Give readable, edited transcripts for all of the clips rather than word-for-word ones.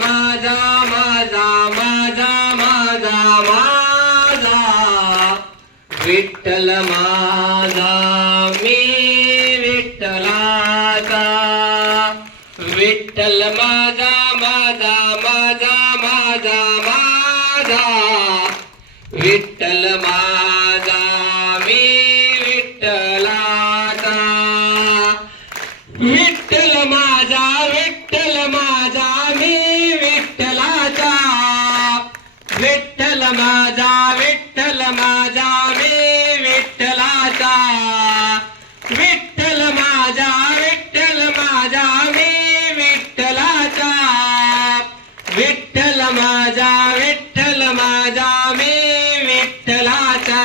माझा माझा माझा माझा माझा विठ्ठल माझा मी विठ्ठलाचा विठ्ठल माझा माझा माझा माझा माझा विठ्ठल माझा मी विठ्ठलाचा विठ्ठल माझा मी विठ्ठलाचा विठ्ठल माझा मी विठ्ठलाचा विठ्ठल माझा मी विठ्ठलाचा विठ्ठल माझा मी विठ्ठलाचा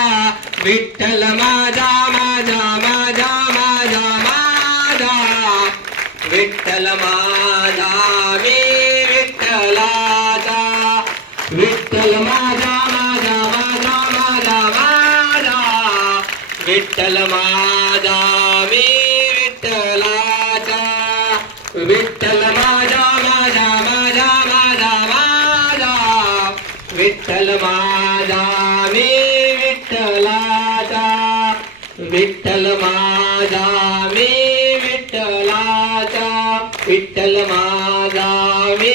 विठ्ठल माझा माझा माझा माझा माझा विठ्ठल माझा मी विठ्ठलाचा विठ्ठल माझा माझा माझा माझा माझा विठ्ठल माझा मी विठ्ठलाचा विठ्ठल माझा माझा माझा माझा माझा विठ्ठल माझा मी विठ्ठलाचा विठ्ठल माझा मी विठ्ठलाचा विठ्ठल माझा मी